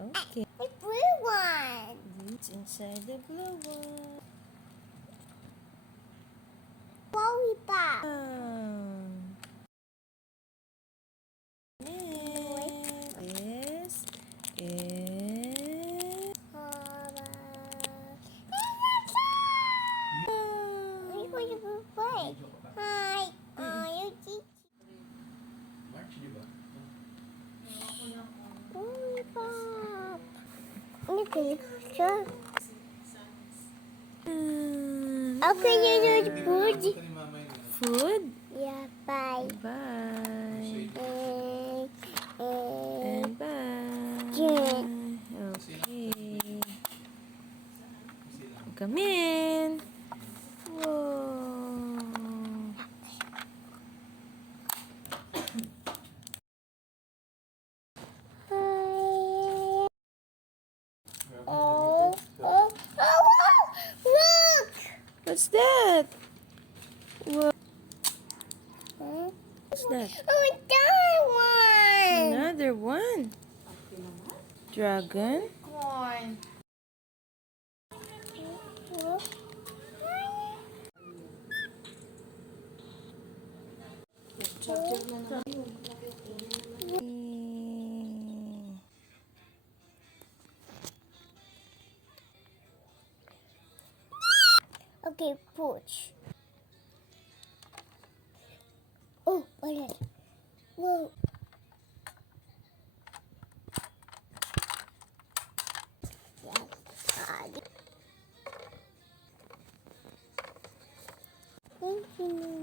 Okay. The blue one. It's inside the blue one. Lollipop. This is... Play. Hi. You teach. Lollipop. Okay, sure. Okay, you do food. Food? Yeah, bye. Bye. And Bye. yeah. Okay. Come in. Whoa. Look! What's that? Whoa. Huh? What's that? Oh, that one! Another one. Dragon. Corn. Okay, push. Oh, what? Whoa. Thank you.